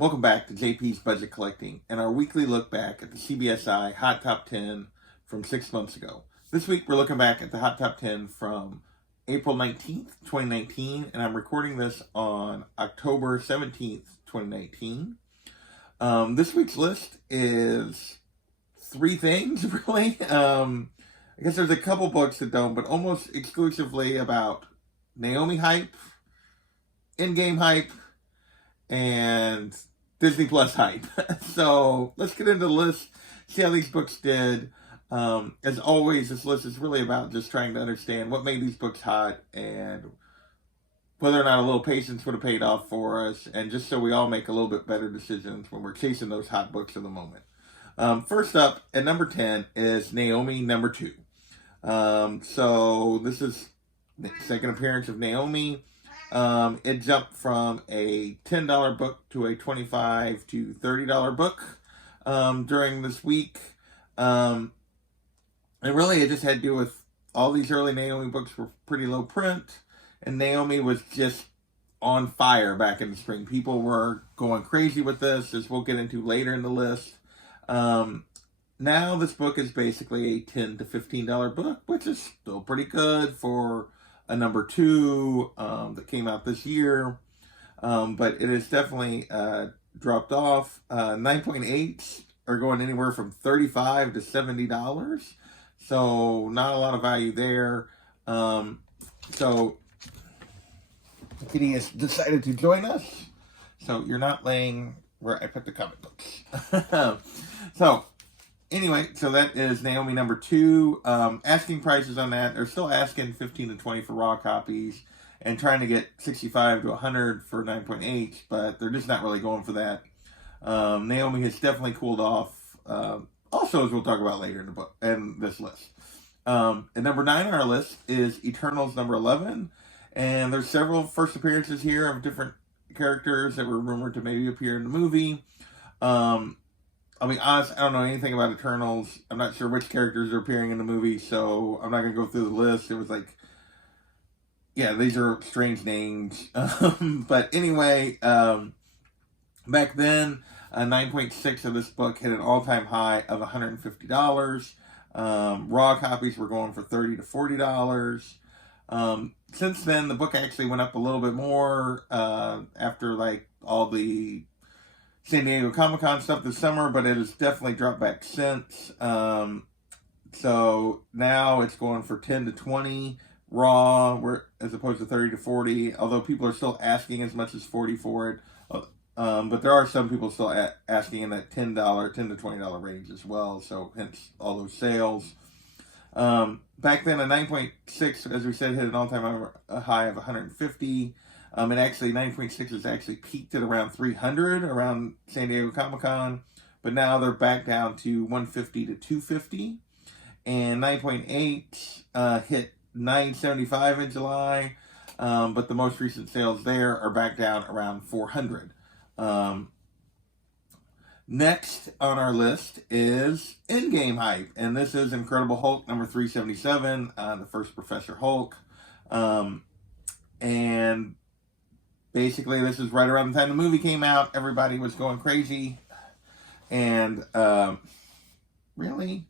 Welcome back to JP's Budget Collecting and our weekly look back at the CBSI Hot Top 10 from 6 months ago. This week we're looking back at the Hot Top 10 from April 19th, 2019, and I'm recording this on October 17th, 2019. This week's list is three things, really. I guess there's a couple books that don't, but almost exclusively about Naomi hype, in-game hype, and Disney Plus hype. So let's get into the list, see how these books did. As always, this list is really about just trying to understand what made these books hot and whether or not a little patience would have paid off for us, and just so we all make a little bit better decisions when we're chasing those hot books of the moment. First up, at number 10 is Naomi, number 2. So this is the second appearance of Naomi. It jumped from a $10 book to a $25 to $30 book during this week. And really, it just had to do with all these early Naomi books were pretty low print, and Naomi was just on fire back in the spring. People were going crazy with this, as we'll get into later in the list. Now this book is basically a $10 to $15 book, which is still pretty good for a number 2 that came out this year, but it is definitely dropped off. 9.8s are going anywhere from $35 to $70, so not a lot of value there. So Kitty has decided to join us, so you're not laying where I put the comic books. So anyway, so that is Naomi number 2. Asking prices on that, they're still asking $15 to $20 for raw copies and trying to get $65 to $100 for 9.8, but they're just not really going for that. Naomi has definitely cooled off. Also, as we'll talk about later in the book and this list. And number 9 on our list is Eternals number 11, and there's several first appearances here of different characters that were rumored to maybe appear in the movie. I'll be honest, I don't know anything about Eternals. I'm not sure which characters are appearing in the movie, so I'm not going to go through the list. It was like, yeah, these are strange names. But anyway, back then, 9.6 of this book hit an all-time high of $150. Raw copies were going for $30 to $40. Since then, the book actually went up a little bit more after like all the San Diego Comic-Con stuff this summer, but it has definitely dropped back since. So now it's going for 10 to 20 raw, as opposed to 30 to 40, although people are still asking as much as 40 for it. But there are some people still asking in that $10 to $20 range as well, so hence all those sales. Back then, a 9.6, as we said, hit an all-time high of 150. And actually, 9.6 has actually peaked at around 300 around San Diego Comic-Con, but now they're back down to 150 to 250. And 9.8 hit 975 in July, but the most recent sales there are back down around 400. Next on our list is in-game hype, and this is Incredible Hulk number 377, the first Professor Hulk. And basically, this is right around the time the movie came out. Everybody was going crazy. And really,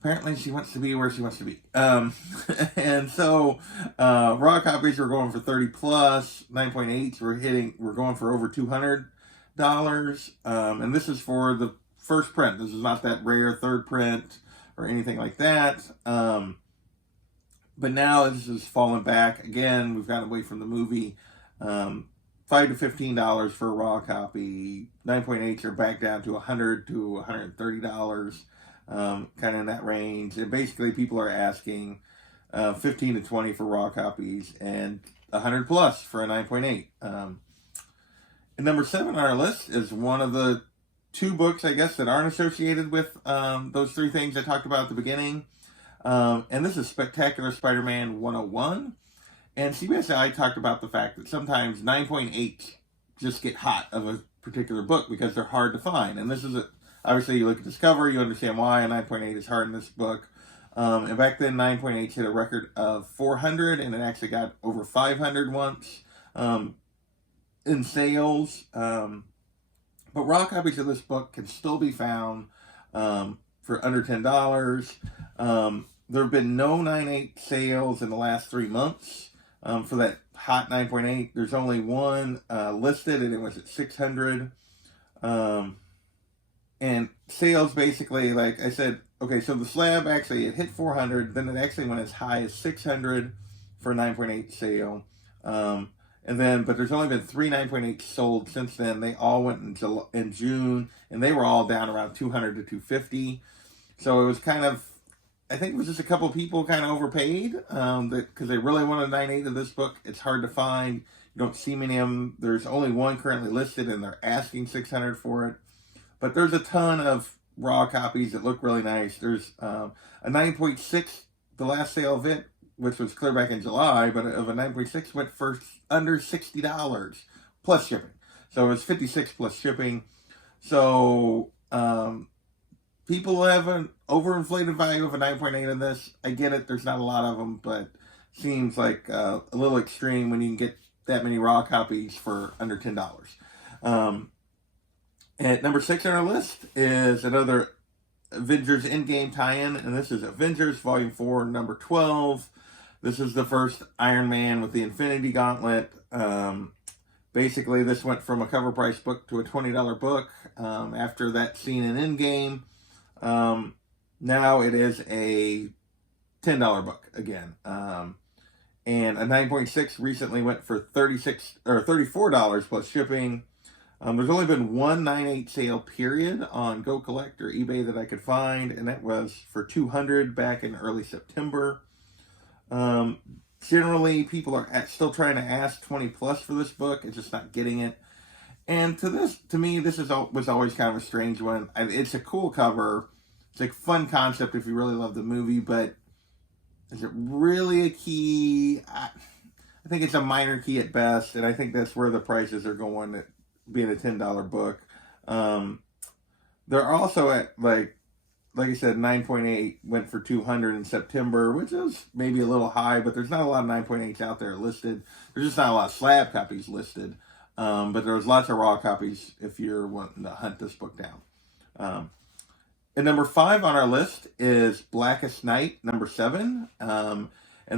apparently she wants to be where she wants to be. And so raw copies were going for 30 plus. 9.8s were going for over $200. And this is for the first print. This is not that rare third print or anything like that. But now this is falling back. Again, we've gotten away from the movie. $5 to $15 for a raw copy. 9.8s are back down to $100 to $130, kind of in that range. And basically, people are asking 15 to 20 for raw copies and 100 plus for a 9.8. And number 7 on our list is one of the 2 books, I guess, that aren't associated with those 3 things I talked about at the beginning. And this is Spectacular Spider-Man 101. And CBSI talked about the fact that sometimes 9.8 just get hot of a particular book because they're hard to find. And this is, obviously, you look at this cover, you understand why a 9.8 is hard in this book. And back then, 9.8 hit a record of 400, and it actually got over 500 once in sales. But raw copies of this book can still be found for under $10. There have been no 9.8 sales in the last 3 months for that Hot 9.8. There's only one listed, and it was at 600. And sales basically, like I said, okay, so the slab actually, it hit 400, then it actually went as high as 600 for a 9.8 sale. And then, but there's only been 3 9.8 sold since then. They all went in June, and they were all down around 200 to 250. So it was kind of, I think it was just a couple of people kind of overpaid because they really wanted 9.8 of this book. It's hard to find. You don't see many of them. There's only one currently listed, and they're asking 600 for it. But there's a ton of raw copies that look really nice. There's a 9.6, the last sale of it, which was clear back in July, but of a 9.6 went for under $60 plus shipping. So it was $56 plus shipping. So people have an overinflated value of a 9.8 in this. I get it. There's not a lot of them, but seems like a little extreme when you can get that many raw copies for under $10. At number 6 on our list is another Avengers Endgame tie-in, and this is Avengers Volume 4, number 12. This is the first Iron Man with the Infinity Gauntlet. Basically, this went from a cover price book to a $20 book after that scene in Endgame. Now it is a $10 book again. And a 9.6 recently went for $34 plus shipping. There's only been one 9.8 sale period on Go Collect or eBay that I could find, and that was for $200 back in early September. Generally, people are still trying to ask 20 plus for this book. It's just not getting it. And to me, this was always kind of a strange one. It's a cool cover. It's a fun concept if you really love the movie, but is it really a key? I think it's a minor key at best, and I think that's where the prices are going, being a $10 book. They're also at, like I said, 9.8 went for $200 in September, which is maybe a little high, but there's not a lot of 9.8s out there listed. There's just not a lot of slab copies listed. But there's lots of raw copies if you're wanting to hunt this book down. And number 5 on our list is Blackest Night, number 7. And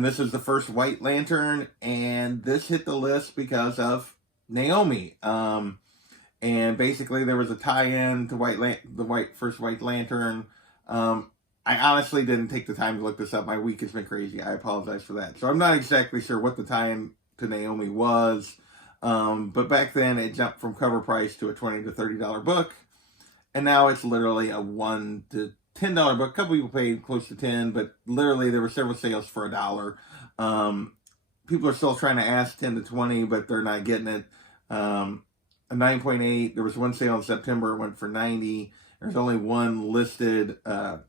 this is the first White Lantern, and this hit the list because of Naomi. And basically there was a tie-in to the first White Lantern. I honestly didn't take the time to look this up. My week has been crazy. I apologize for that. So I'm not exactly sure what the tie-in to Naomi was. But back then it jumped from cover price to a $20 to $30 book. And now it's literally a $1 to $10 book. A couple people paid close to 10, but literally there were several sales for $1. People are still trying to ask 10 to 20, but they're not getting it. A 9.8, there was one sale in September, it went for 90. There's only one listed, and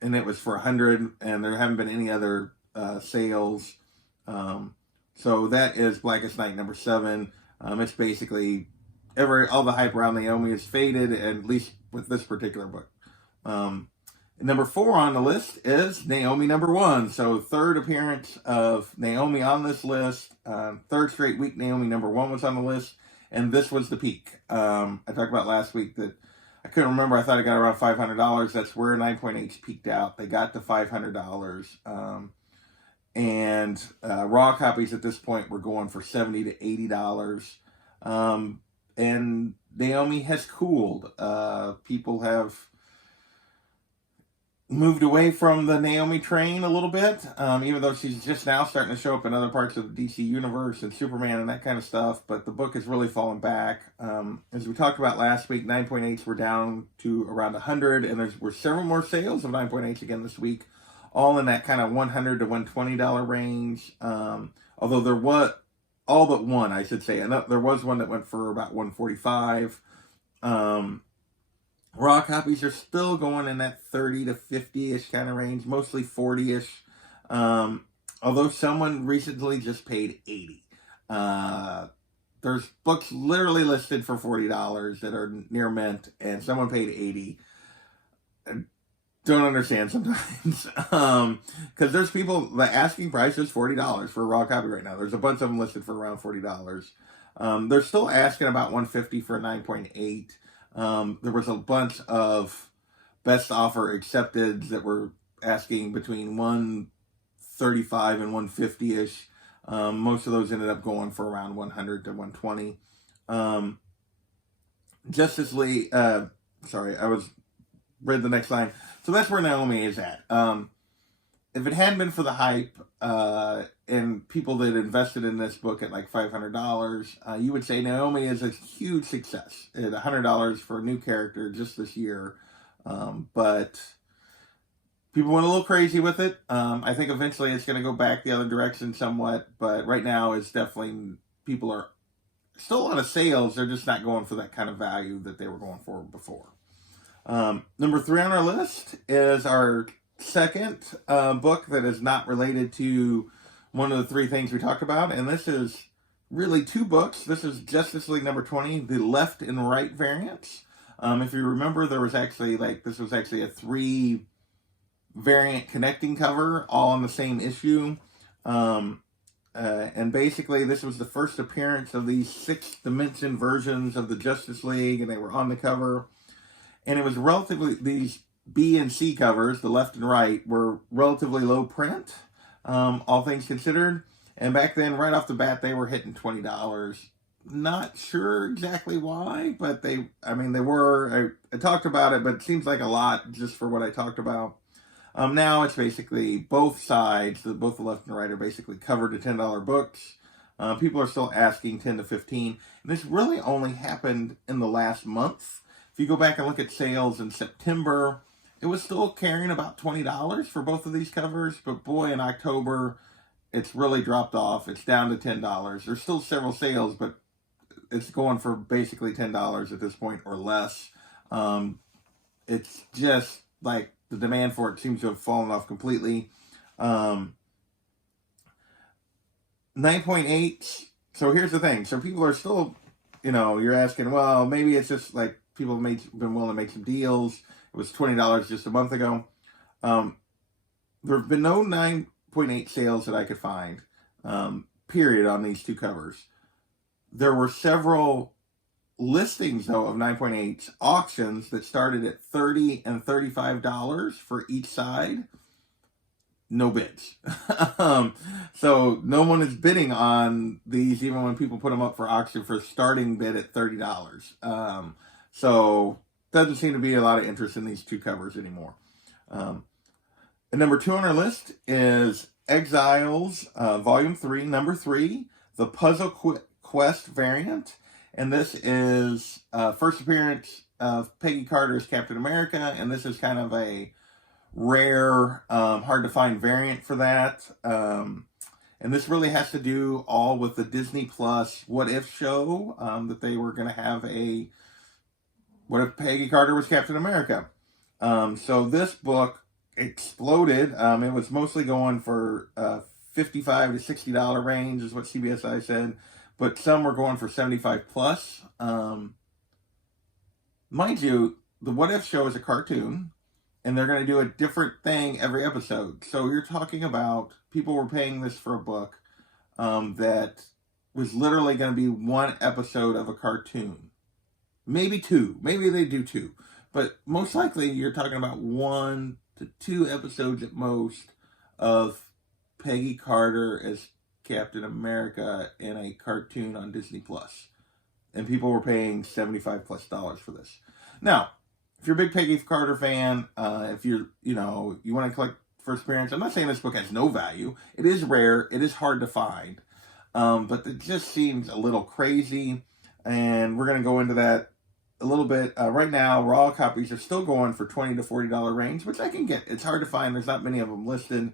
it was for 100, and there haven't been any other sales. So that is Blackest Night, number 7. It's basically all the hype around Naomi is faded, at least with this particular book. Number 4 on the list is Naomi number 1. So third appearance of Naomi on this list. Third straight week Naomi number 1 was on the list, and this was the peak. I talked about last week that I couldn't remember. I thought it got around $500. That's where 9.8 peaked out. They got to $500. And raw copies at this point were going for $70 to $80. And Naomi has cooled. People have moved away from the Naomi train a little bit, even though she's just now starting to show up in other parts of the DC universe and Superman and that kind of stuff. But the book has really fallen back. As we talked about last week, 9.8s were down to around 100, and there were several more sales of 9.8s again this week, all in that kind of $100 to $120 range. Although there was all but one, I should say. And there was one that went for about $145. Raw copies are still going in that 30 to 50-ish kind of range, mostly 40-ish. Although someone recently just paid $80. There's books literally listed for $40 that are near mint, and someone paid $80. Don't understand sometimes. Because there's people, the asking price is $40 for a raw copy right now. There's a bunch of them listed for around $40. They're still asking about $150 for a 9.8. There was a bunch of best offer accepted that were asking between $135 and $150-ish. Most of those ended up going for around $100 to $120. Justice League, sorry, I read the next line. So that's where Naomi is at. If it hadn't been for the hype and people that invested in this book at like $500, you would say Naomi is a huge success at $100 for a new character just this year. But people went a little crazy with it. I think eventually it's going to go back the other direction somewhat, but right now it's definitely, people are still on a sales. They're just not going for that kind of value that they were going for before. Number 3 on our list is our second book that is not related to one of the 3 things we talked about, and this is really 2 books. This is Justice League number 20, the left and right variants. If you remember, there was actually this was actually a 3 variant connecting cover all on the same issue. And basically this was the first appearance of these 6th dimension versions of the Justice League, and they were on the cover. And it was relatively, these B and C covers, the left and right, were relatively low print, all things considered. And back then, right off the bat, they were hitting $20. Not sure exactly why, but they were. I talked about it, but it seems like a lot just for what I talked about. Now it's basically both sides, both the left and right, are basically covered to $10 books. People are still asking $10 to $15, and this really only happened in the last month. If you go back and look at sales in September, it was still carrying about $20 for both of these covers, but boy, in October, it's really dropped off. It's down to $10. There's still several sales, but it's going for basically $10 at this point or less. It's just like the demand for it seems to have fallen off completely. 9.8. So here's the thing. So people are still, you're asking, well, maybe it's just like people have been willing to make some deals. It was $20 just a month ago. There have been no 9.8 sales that I could find, period, on these 2 covers. There were several listings, though, of 9.8 auctions that started at $30 and $35 for each side. No bids. So no one is bidding on these, even when people put them up for auction for starting bid at $30. So doesn't seem to be a lot of interest in these 2 covers anymore. And number 2 on our list is Exiles, Volume 3, number 3, the Puzzle Quest variant. And this is first appearance of Peggy Carter as Captain America, and this is kind of a rare, hard to find variant for that. And this really has to do all with the Disney Plus What If show, that they were going to have a What If Peggy Carter was Captain America. So this book exploded. It was mostly going for $55 to $60 range is what CBSI said, but some were going for $75 plus. Mind you, the What If show is a cartoon, and they're going to do a different thing every episode. So you're talking about people were paying this for a book that was literally going to be 1 episode of a cartoon. Maybe 2. Maybe they do 2. But most likely you're talking about 1 to 2 episodes at most of Peggy Carter as Captain America in a cartoon on Disney Plus. And people were paying $75 plus for this. Now, if you're a big Peggy Carter fan, if you're, you want to collect first appearance, I'm not saying this book has no value. It is rare. It is hard to find. But it just seems a little crazy. And we're going to go into that a little bit. Right now, raw copies are still going for $20 to $40 range, which I can get. It's hard to find. There's not many of them listed.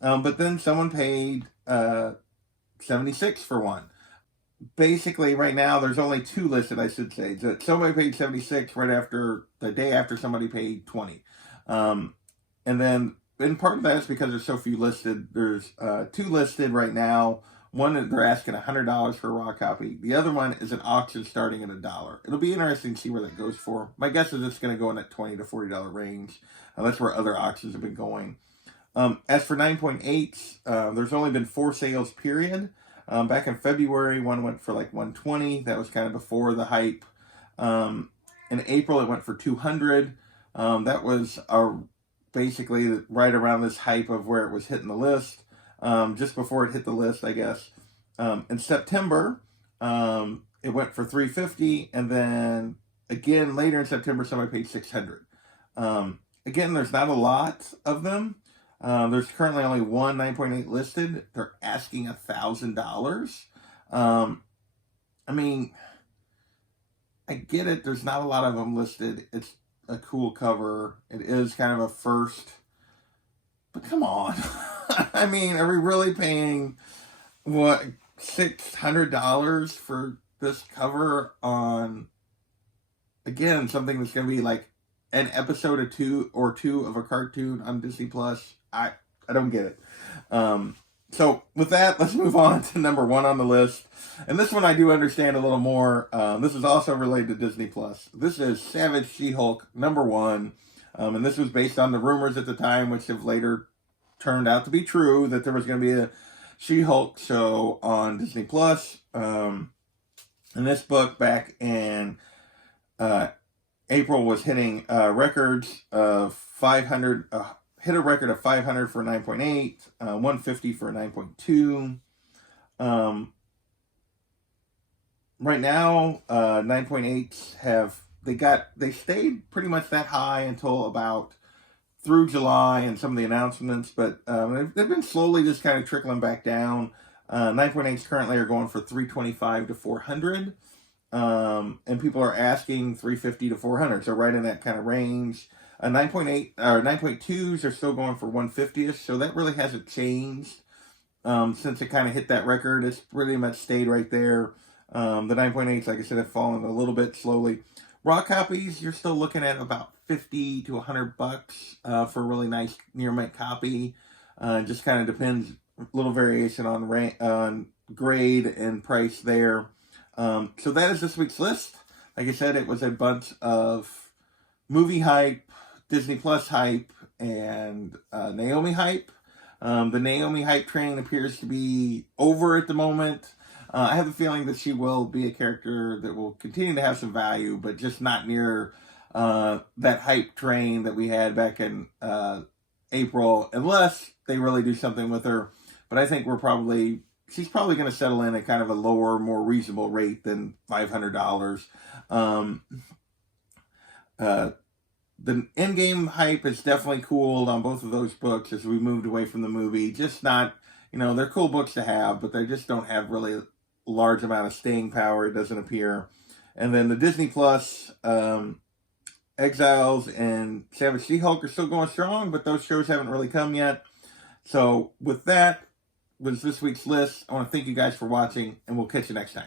But then someone paid $76 for one. Basically, right now, there's only 2 listed, I should say. So somebody paid $76 right after, the day after somebody paid $20. And part of that is because there's so few listed. There's 2 listed right now. One, they're asking $100 for a raw copy. The other one is an auction starting at $1. It'll be interesting to see where that goes for. My guess is it's going to go in that $20 to $40 range. That's where other auctions have been going. As for 9.8s, there's only been 4 sales, period. Back in February, one went for like 120. That was kind of before the hype. In April, it went for 200. That was basically right around this hype of where it was hitting the list. Just before it hit the list, I guess. In September, it went for 350, and then again later in September, somebody paid 600. Again, there's not a lot of them. There's currently only one 9.8 listed. They're asking $1,000. I mean, I get it. There's not a lot of them listed. It's a cool cover. It is kind of a first. But come on. I mean, are we really paying, what, $600 for this cover on, again, something that's going to be like an episode or two of a cartoon on Disney Plus? I don't get it. So with that, let's move on to number 1 on the list. And this one I do understand a little more. This is also related to Disney Plus. This is Savage She-Hulk number 1. And this was based on the rumors at the time, which have later turned out to be true, that there was going to be a She-Hulk show on Disney Plus. And this book back in April was hitting records of 500. Hit a record of 500 for a 9.8, 150 for a 9.2. Right now, 9.8s they stayed pretty much that high until about through July and some of the announcements, but they've been slowly just kind of trickling back down. 9.8s currently are going for 325 to 400, and people are asking 350 to 400, so right in that kind of range. 9.8 or 9.2s are still going for 150ish, so that really hasn't changed since it kind of hit that record. It's pretty much stayed right there. The 9.8s, like I said, have fallen a little bit slowly. Raw copies, you're still looking at about $50 to $100 for a really nice near mint copy. Just kind of depends, a little variation on grade and price there. So that is this week's list. Like I said, it was a bunch of movie hype, Disney Plus hype, and Naomi hype. The Naomi hype train appears to be over at the moment. I have a feeling that she will be a character that will continue to have some value, but just not near that hype train that we had back in April, unless they really do something with her. But I think she's probably going to settle in at kind of a lower, more reasonable rate than $500. The Endgame hype has definitely cooled on both of those books as we moved away from the movie. Just not, they're cool books to have, but they just don't have really large amount of staying power, it doesn't appear. And then the Disney Plus, Exiles and Savage She-Hulk are still going strong, but those shows haven't really come yet. So with that was this week's list. I want to thank you guys for watching, and we'll catch you next time.